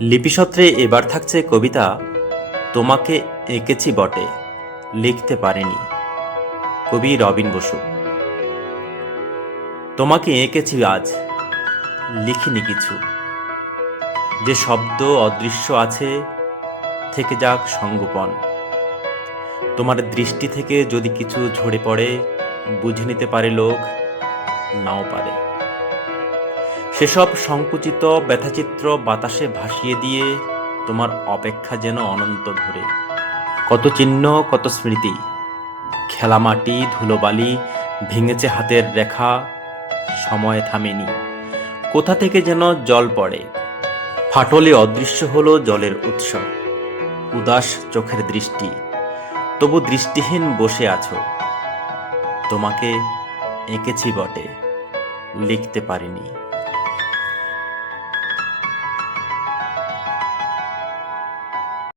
লিপিসত্রে এবার থাকছে কবিতা তোমাকে এঁকেছি বটে, লিখতে পারিনি। কবি রবিন বসু। তোমাকে এঁকেছি আজ, লিখিনি কিছু। যে শব্দ অদৃশ্য আছে, থেকে যাক সঙ্গোপন। তোমার দৃষ্টি থেকে যদি কিছু ঝরে পড়ে, বুঝে নিতে পারে লোক, নাও পারে। সেসব সংকুচিত ব্যথাচিত্র বাতাসে ভাসিয়ে দিয়ে তোমার অপেক্ষা যেন অনন্ত ধরে। কত চিহ্ন, কত স্মৃতি, খেলা মাটি, ধুলোবালি, ভেঙেছে হাতের রেখা, সময় থামেনি। কোথা থেকে যেন জল পড়ে, ফাটলে অদৃশ্য হলো জলের উৎস। উদাস চোখের দৃষ্টি, তবু দৃষ্টিহীন বসে আছো। তোমাকে এঁকেছি বটে, লিখতে পারিনি।